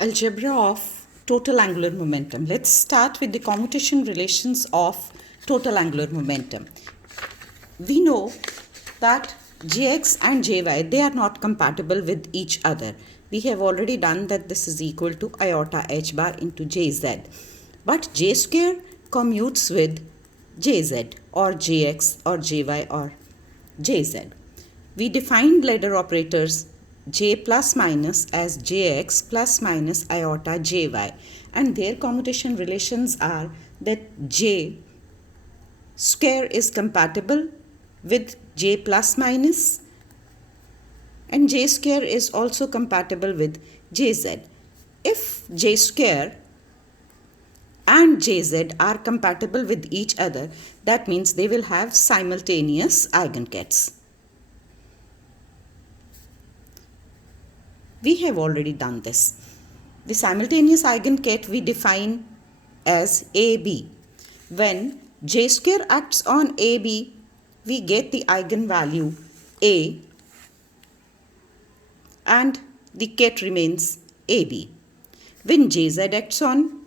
Algebra of total angular momentum. Let's start with the commutation relations of total angular momentum. We know that Jx and Jy, they are not compatible with each other. We have already done that this is equal to iota h bar into Jz. But J square commutes with Jz or Jx or Jy or Jz. We defined ladder operators j plus minus as jx plus minus iota jy, and their commutation relations are that j square is compatible with j plus minus and j square is also compatible with jz. If j square and jz are compatible with each other, that means they will have simultaneous eigenkets. We have already done this. The simultaneous eigenket we define as AB. When J square acts on AB, we get the eigenvalue A and the ket remains AB. When Jz acts on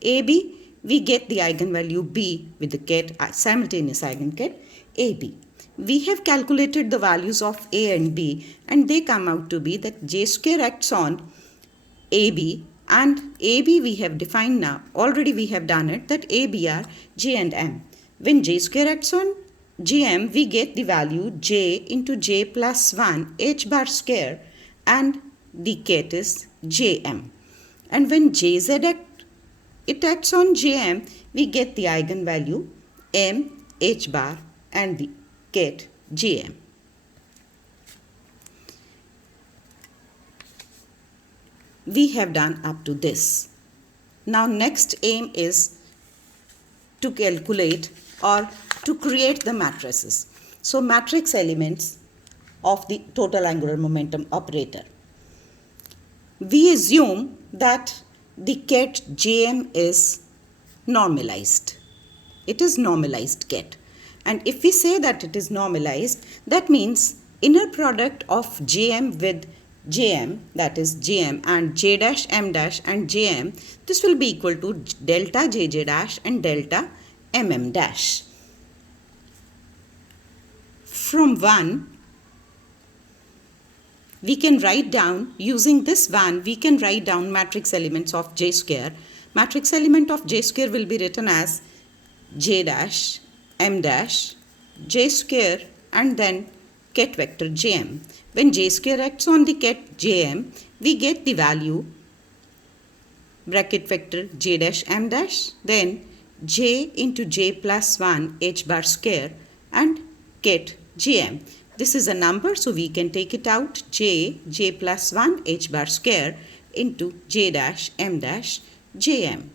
AB, we get the eigenvalue B with the ket simultaneous eigenket AB. We have calculated the values of A and B, and they come out to be that J square acts on AB, and AB we have defined now. Already we have done it, that AB are J and M. When J square acts on Jm, we get the value J into J plus 1 H bar square, and the ket is Jm. And when Jz acts on Jm, we get the eigenvalue M H bar and the ket Jm. We have done up to this. Now next aim is to calculate or to create the matrices. So matrix elements of the total angular momentum operator. We assume that the ket Jm is normalized. It is normalized ket. And if we say that it is normalized, that means inner product of Jm with Jm, that is Jm and J dash M dash and Jm, this will be equal to delta Jj dash and delta Mm dash. From 1, we can write down, using this 1, we can write down matrix elements of J square. Matrix element of J square will be written as J dash M dash, J square and then ket vector Jm. When J square acts on the ket Jm, we get the value bracket vector J dash M dash, then J into J plus 1 H bar square and ket Jm. This is a number, so we can take it out, J plus 1 H bar square into J dash M dash Jm.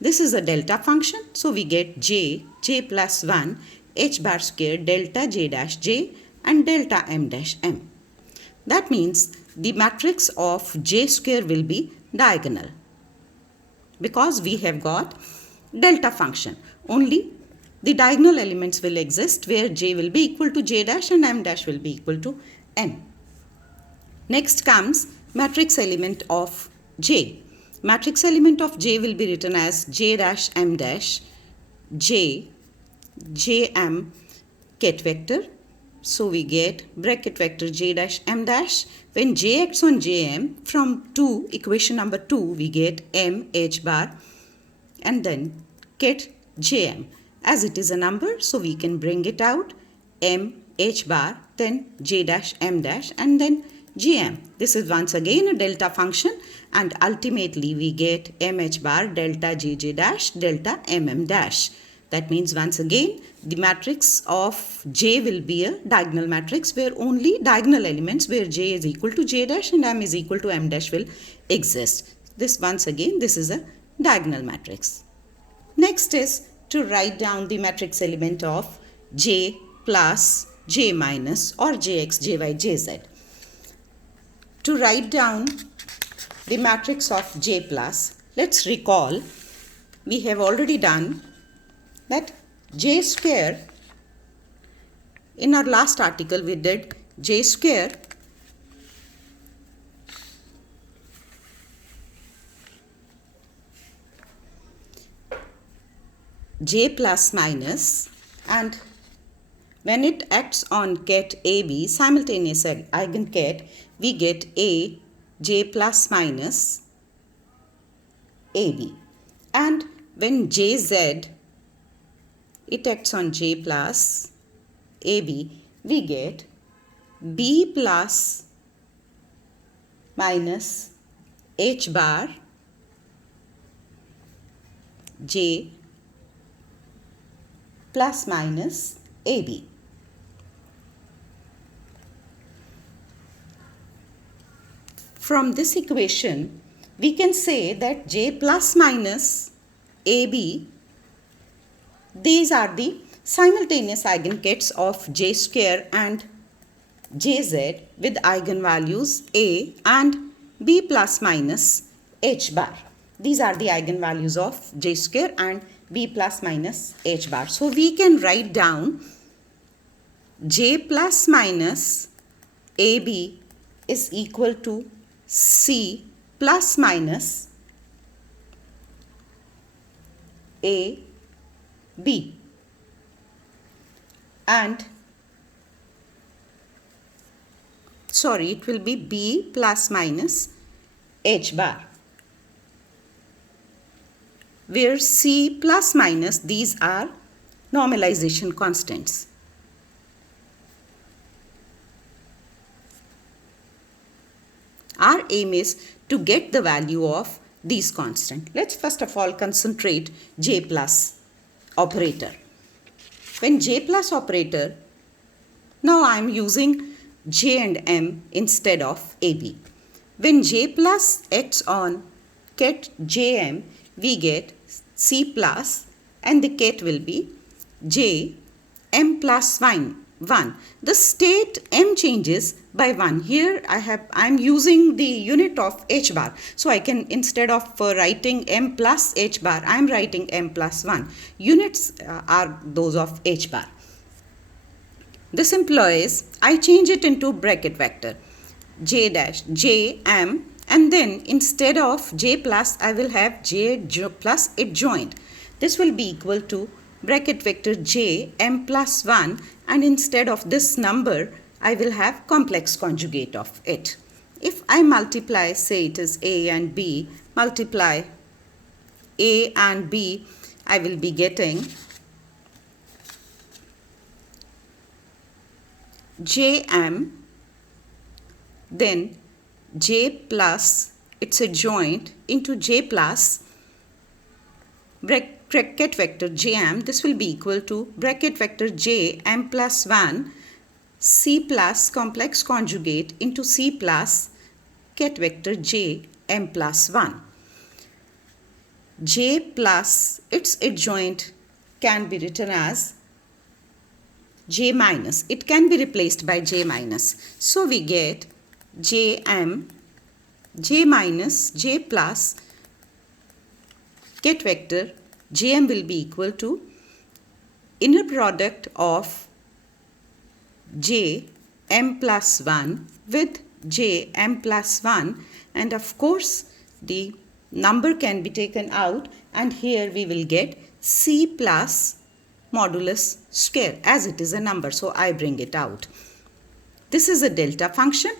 This is a delta function, so we get J plus 1 H bar square delta J dash J and delta M dash M. That means the matrix of J square will be diagonal because we have got delta function. Only the diagonal elements will exist where J will be equal to J dash and M dash will be equal to M. Next comes matrix element of J. Matrix element of J will be written as J dash M dash J Jm ket vector. So we get bracket vector J dash M dash. When J acts on Jm, from 2, equation number 2, we get M H bar and then ket Jm. As it is a number, so we can bring it out, M H bar, then J dash M dash and then Gm. This is once again a delta function, and ultimately we get mh bar delta jj dash delta mm dash. That means once again the matrix of J will be a diagonal matrix where only diagonal elements where J is equal to J dash and M is equal to M dash will exist. This once again, this is a diagonal matrix. Next is to write down the matrix element of J plus J minus or Jx, Jy, Jz. To write down the matrix of J plus, let's recall we have already done that J square. In our last article we did J square j plus minus, and when it acts on ket AB, simultaneous eigenket, we get A j plus minus AB. And when jz, it acts on j plus AB, we get B plus minus H bar j plus minus AB. From this equation, we can say that j plus minus AB, these are the simultaneous eigenkets of j square and jz with eigenvalues A and B plus minus H bar. These are the eigenvalues of j square and B plus minus H bar. So we can write down j plus minus AB is equal to C plus minus A B, and it will be B plus minus H bar, where C plus minus, these are normalization constants. Our aim is to get the value of these constants. Let's first of all concentrate j plus operator. When j plus operator, now I am using j and m instead of ab. When j plus acts on ket jm, we get c plus, and the ket will be j m plus 1. The state m changes by 1. Here I am using the unit of h bar. So I can, instead of writing m plus h bar, I am writing m plus 1. Units are those of h bar. This implies I change it into bracket vector j dash j m, and then instead of j plus I will have j plus adjoint. This will be equal to bracket vector j m plus 1, and instead of this number I will have complex conjugate of it. If I multiply, say it is a and b, multiply a and b, I will be getting jm, then j plus its adjoint into j plus bracket vector jm. This will be equal to bracket vector j m plus 1 c plus complex conjugate into c plus ket vector j m plus 1. J plus its adjoint can be written as j minus. It can be replaced by j minus. So we get jm j minus j plus ket vector jm will be equal to inner product of j m plus 1 with j m plus 1, and of course the number can be taken out, and here we will get c plus modulus square, as it is a number, so I bring it out. This is a delta function,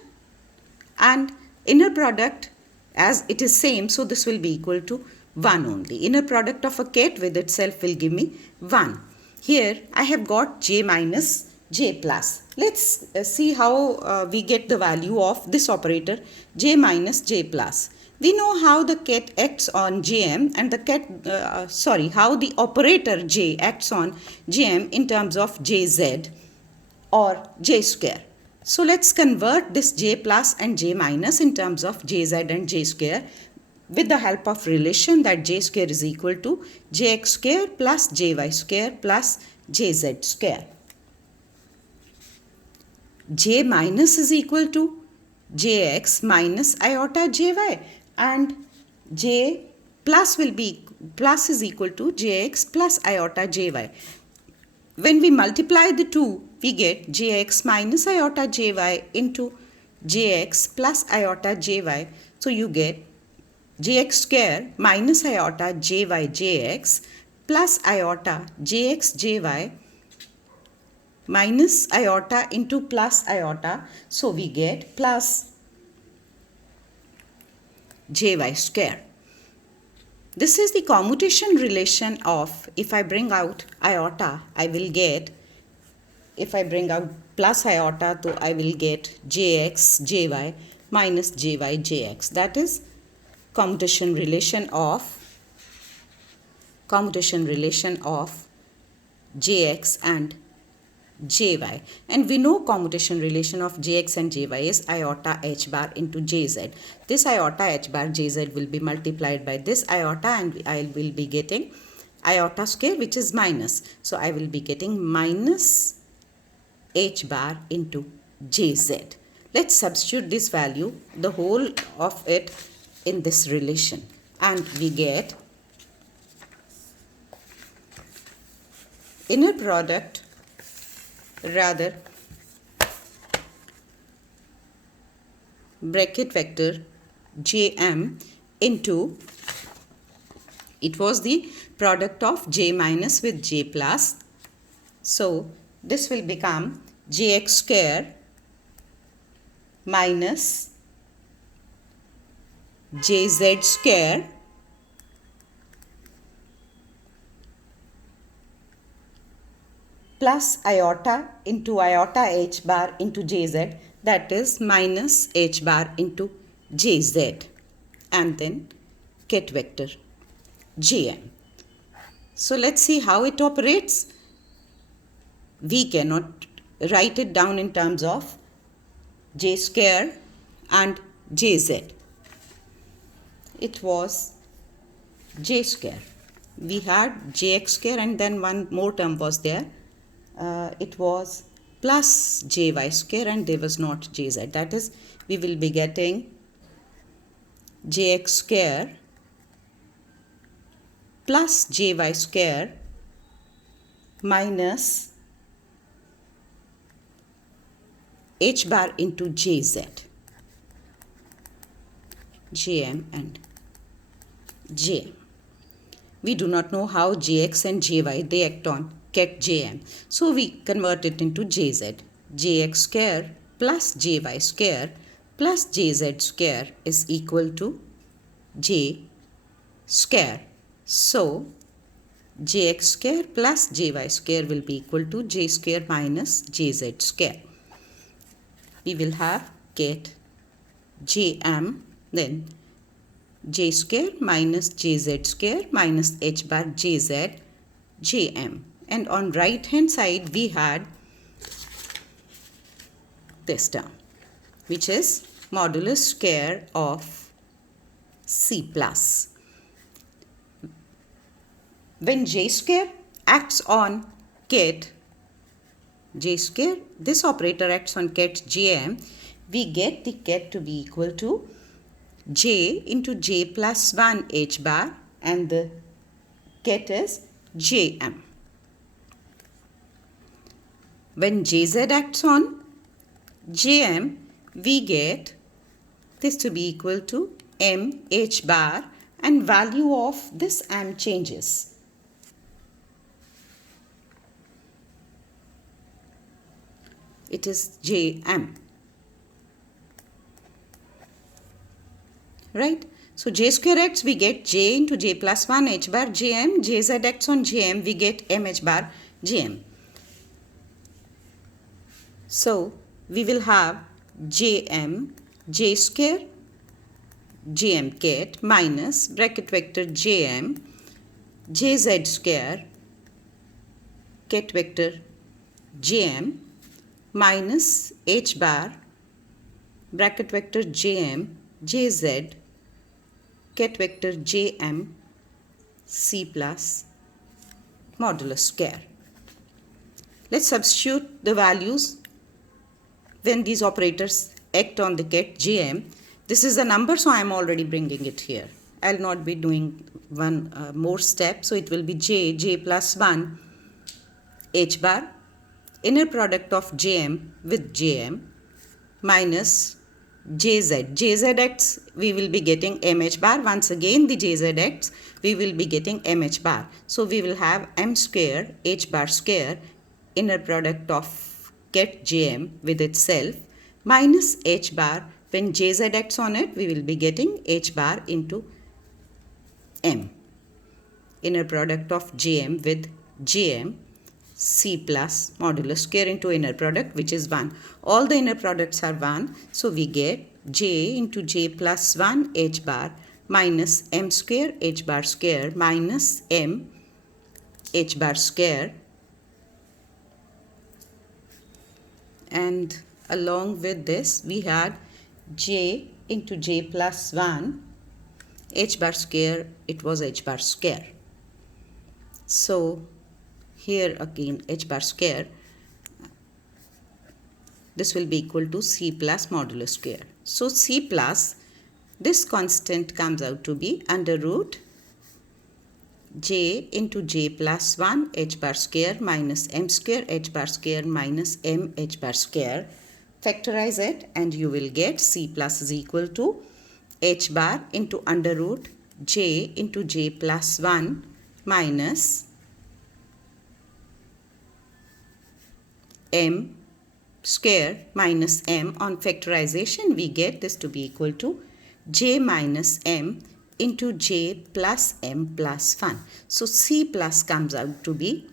and inner product, as it is same, so this will be equal to 1 only. Inner product of a ket with itself will give me 1. Here I have got j minus j plus. Let's see how we get the value of this operator j minus j plus. We know how the ket acts on jm, and the how the operator j acts on jm in terms of jz or j square. So let's convert this j plus and j minus in terms of jz and j square with the help of relation that j square is equal to jx square plus jy square plus jz square. J minus is equal to jx minus iota jy, and j plus is equal to jx plus iota jy. When we multiply the two, we get jx minus iota jy into jx plus iota jy. So you get jx square minus iota jy jx plus iota jx jy minus iota into plus iota. So we get plus jy square. This is the commutation relation of, if I bring out iota, I will get, if I bring out plus iota, so I will get jx jy minus jy jx. That is commutation relation of jx and jy, and we know commutation relation of jx and jy is iota h bar into jz. This iota h bar jz will be multiplied by this iota, and I will be getting iota square, which is minus. So I will be getting minus h bar into jz. Let's substitute this value, the whole of it, in this relation, and we get inner product, rather bracket vector jm into, it was the product of j minus with j plus. So this will become jx square minus jz square plus iota into iota h bar into jz, that is minus h bar into jz, and then ket vector jm. So let's see how it operates. We cannot write it down in terms of j square and jz. It was j square. We had jx square, and then one more term was there. It was plus jy square, and there was not jz. That is, we will be getting jx square plus jy square minus h bar into jz, jm and jm. We do not know how jx and jy they act on ket jm. So we convert it into jz. Jx square plus jy square plus jz square is equal to j square. So jx square plus jy square will be equal to j square minus jz square. We will have ket jm, then j square minus jz square minus h bar jz jm. And on right hand side we had this term, which is modulus square of c plus. When j square acts on ket j square, this operator acts on ket jm, we get the ket to be equal to j into j plus 1 h bar, and the ket is jm. When jz acts on jm, we get this to be equal to m h bar, and value of this m changes. It is jm. Right? So j square acts, we get j into j plus 1 h bar jm. Jz acts on jm, we get m h bar jm. So we will have jm j square jm ket minus bracket vector jm jz square ket vector jm minus h bar bracket vector jm jz ket vector jm c plus modulus square. Let's substitute the values when these operators act on the ket jm. This is a number, so I am already bringing it here. I will not be doing one more step. So it will be j plus 1 h bar, inner product of jm with jm minus jzx we will be getting mh bar. Once again the jzx we will be getting mh bar. So we will have m square h bar square inner product of get jm with itself minus h bar. When jzx on it, we will be getting h bar into m, inner product of jm with jm, c plus modulo square into inner product, which is 1. All the inner products are 1, so we get j into j plus 1 h bar minus m square h bar square minus m h bar square, and along with this we had j into j plus 1 h bar square, it was h bar square. So here again h bar square, this will be equal to c plus modulo square. So c plus, this constant comes out to be under root j into j plus 1 h bar square minus m square h bar square minus m h bar square. Factorize it and you will get c plus is equal to h bar into under root j into j plus 1 minus m square minus m. On factorization we get this to be equal to j minus m into j plus m plus 1. So c plus comes out to be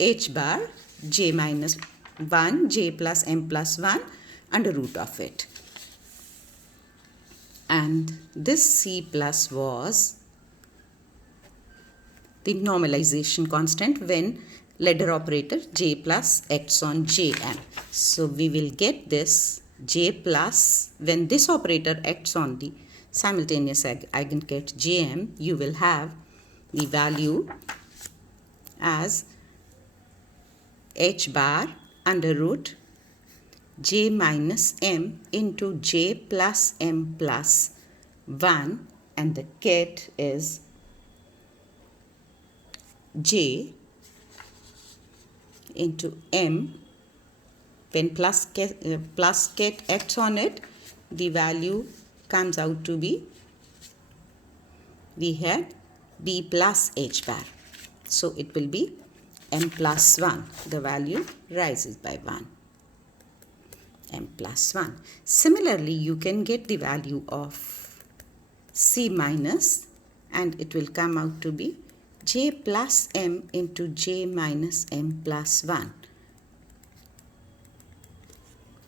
h bar j minus 1 j plus m plus 1 under root of it. And this c plus was the normalization constant when ladder operator j plus acts on jm. So we will get this j plus, when this operator acts on the simultaneous eigenket jm, you will have the value as h bar under root j minus m into j plus m plus 1, and the ket is j into m. When plus ket acts on it, the value comes out to be, we had b plus h bar. So it will be m plus 1. The value rises by 1. M plus 1. Similarly, you can get the value of c minus, and it will come out to be j plus m into j minus m plus 1.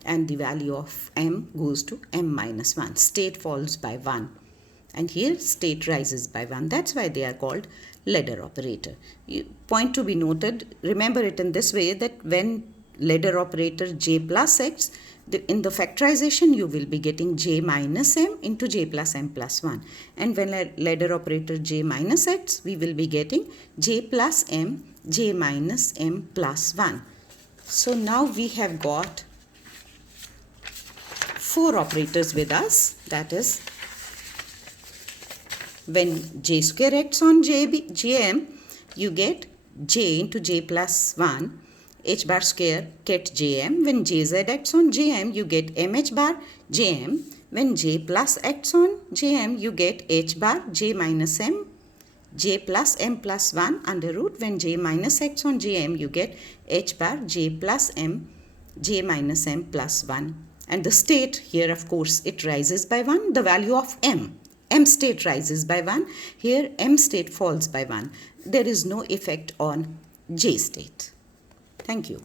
And the value of m goes to m minus 1. State falls by 1. And here state rises by 1. That's why they are called ladder operator. Point to be noted, remember it in this way, that when ladder operator j plus x, in the factorization you will be getting j minus m into j plus m plus 1. And when ladder operator j minus x, we will be getting j plus m, j minus m plus 1. So now we have got 4 operators with us, that is, when j square acts on jm, you get j into j plus 1 h bar square ket jm. When jz acts on jm, you get mh bar jm. When j plus acts on jm, you get h bar j minus m, j plus m plus 1 under root. When j minus acts on jm, you get h bar j plus m, j minus m plus 1. And the state here, of course, it rises by 1. The value of m state rises by 1. Here m state falls by 1. There is no effect on j state. Thank you.